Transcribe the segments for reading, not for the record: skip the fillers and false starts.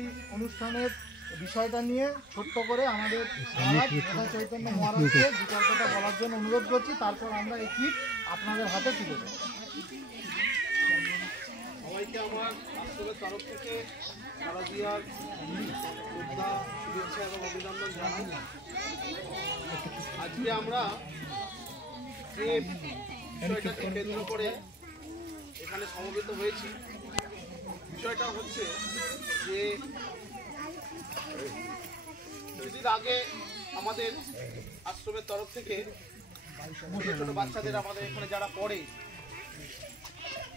এই অনুষ্ঠানের বিষয়টা নিয়ে ছোট্ট করে আমাদের মহারাজ রাধা চৈতন্য মহারাজকে বিতর্কটা বলার জন্য অনুরোধ করছি। তারপর আমরা এই কিট আপনাদের হাতে তুলে দেব। সবাইকে আমার আশ্রমের তরফ থেকে শারদীয়ার শুভেচ্ছা এবং অভিনন্দন জানাই। আজকে আমরা যে বিষয়টাকে কেন্দ্র করে এখানে সমবেত হয়েছি, বিষয়টা হচ্ছে যে কিছুদিন আগে আমাদের আশ্রমের তরফ থেকে ছোট ছোট বাচ্চাদের, আমাদের এখানে যারা পড়ে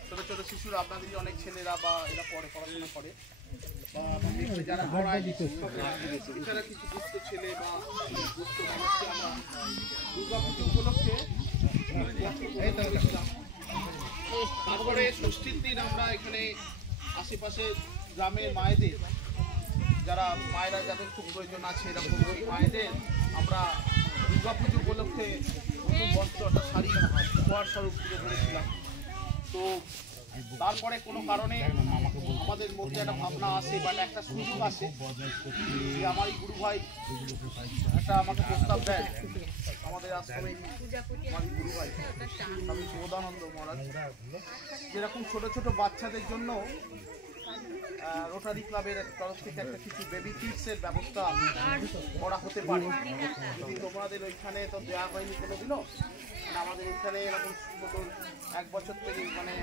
ছোট ছোট শিশুরা, আপনাদেরই অনেক ছেলেরা বা এরা পড়ে, পড়াশোনা করে, বা যারা পড়ায় এছাড়া কিছু দুস্থ ছেলে বা দুস্থ মানুষকে আমরা দুর্গা পুজো উপলক্ষে তারপরে ষষ্ঠীর দিন আমরা এখানে আশেপাশে গ্রামের মায়েদের, যারা মায়েরা যাদের খুব প্রয়োজন আছে এরকম ওই মায়েদের আমরা দুর্গা পুজো উপলক্ষে নতুন বস্ত্র, একটা শাড়ি উপহার স্বরূপ তুলে ধরেছিলাম। তো তারপরে কোনো কারণে আমাদের মধ্যে একটা ভাবনা আসে বা একটা সুযোগ আসে যে আমার এই গুরু ভাই একটা আমাকে প্রস্তাব দেয়, আমাদের আশ্রমে আমার গুরু ভাই স্বামী সুবোধানন্দ মহারাজ, যেরকম ছোট ছোট বাচ্চাদের জন্য রোটারি ক্লাবের তরফ থেকে একটা কিছু বেবি কিটসের ব্যবস্থা করা হতে পারে। যদি তোমাদের ওইখানে তো দেওয়া হয়নি কোনোদিনও, মানে আমাদের ওইখানে এরকম মতন 1 বছর থেকে মানে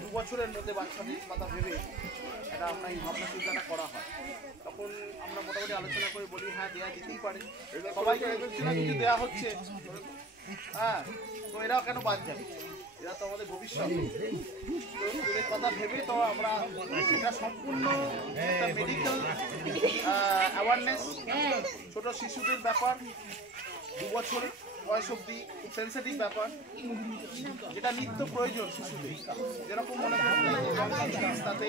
2 বছরের মধ্যে বাচ্চাদের কথা ভেবে এটা আমরা এই ভাবনা চিন্তাটা করা হয়। তখন আমরা মোটামুটি আলোচনা করে বলি হ্যাঁ দেওয়া যেতেই পারে, সবাইকে ভেবেছিলাম কিছু দেওয়া হচ্ছে, হ্যাঁ তো এরাও কেন বাদ যাবে, এরা তো আমাদের ভবিষ্যৎ। এর কথা ভেবে তো আমরা এটা সম্পূর্ণ একটা মেডিকেল অ্যাওয়ারনেস, ছোট শিশুদের ব্যাপার, 2 বছর বয়স অব্দি খুব সেন্সিটিভ ব্যাপার, যেটা নিত্য প্রয়োজন শিশুদের। যেরকম মনে করুন তাতে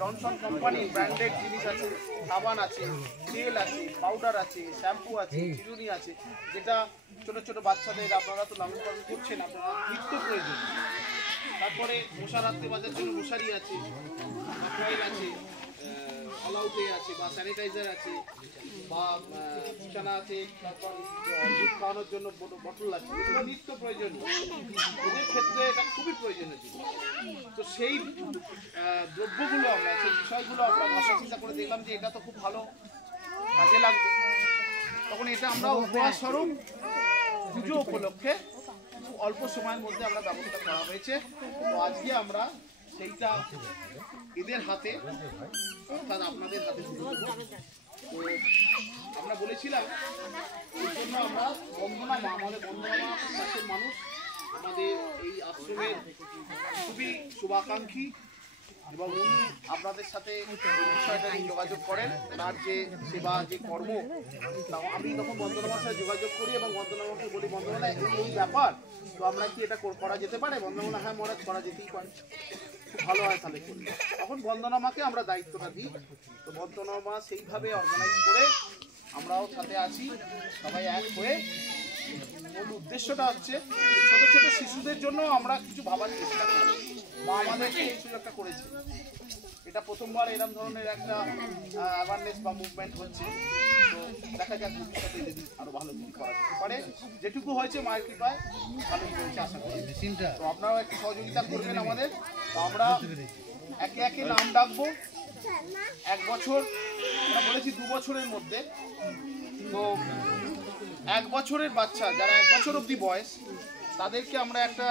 জনসন কোম্পানির ব্র্যান্ডেড জিনিস আছে, সাবান আছে, তেল আছে, পাউডার আছে, শ্যাম্পু আছে, চিরুনি আছে, যেটা ছোট ছোট বাচ্চাদের আপনারা তো লালন পালন করছেন, আপনারা নিত্য প্রয়োজন। তারপরে মশা রাখতে বাজার জন্য মশারি আছে, কয়েল আছে, অল আউটে আছে, বা স্যানিটাইজার আছে, বা বিছানা আছে, তারপর দুধ খাওয়ানোর জন্য বটল আছে, এগুলো নিত্য প্রয়োজনীয়। ওদের ক্ষেত্রে এটা খুবই প্রয়োজনীয় জিনিস। তো সেই দ্রব্যগুলো আমরা, সেই বিষয়গুলো আমরা ভাষা চিন্তা করে দেখলাম যে এটা তো খুব ভালো কাজে লাগবে। তখন এটা আমরা উপহার স্বরূপ পুজো উপলক্ষে খুব অল্প সময়ের মধ্যে আমরা ব্যবস্থা করা হয়েছে। তো আজকে আমরা সেইটা এদের হাতে, অর্থাৎ আপনাদের হাতে তুলে দেবো। তো আমরা বলেছিলাম এই জন্য আমরা বন্দনা মা, আমাদের বন্দনা মা কাছের মানুষ, আমাদের এই আশ্রমের খুবই শুভাকাঙ্ক্ষী, এবং উনি আপনাদের সাথে এই বিষয়টা নিয়ে যোগাযোগ করেন। ওনার যে সেবা, যে কর্ম, আমি তখন বন্দনামার সাথে যোগাযোগ করি এবং বন্দনামাকে বলি, বন্দনা এই ব্যাপার, তো আমরা কি এটা করা যেতে পারে? বন্দনা হ্যাঁ মহারাজ করা যেতেই পারে, খুব ভালো হয় তাহলে করি। তখন বন্দনামাকে আমরা দায়িত্বটা দিই। তো বন্দনামা সেইভাবে অর্গানাইজ করে আমরাও সাথে আছি, সবাই এক হয়ে। মূল উদ্দেশ্যটা হচ্ছে ছোট ছোট শিশুদের জন্য আমরা কিছু ভাবার চেষ্টা করি, বা আমাদেরকে এই সুযোগটা করেছে। এটা প্রথমবার এরকম ধরনের একটা অ্যাওয়ারনেস বা মুভমেন্ট হচ্ছে। তো দেখা যাক ভবিষ্যতে যদি আরো ভালো কিছু করা যেতে পারে। যেটুকু হয়েছে মায়ের কৃপায় ভালোই হয়েছে আশা করি। তো আপনারাও একটু সহযোগিতা করবেন আমাদের। তো আমরা একে একে নাম ডাকবো। 1 বছর, আমরা বলেছি 2 বছরের মধ্যে। তো 1 বছরের বাচ্চা যারা 1 বছর অবধি বয়স, তাদেরকে আমরা একটা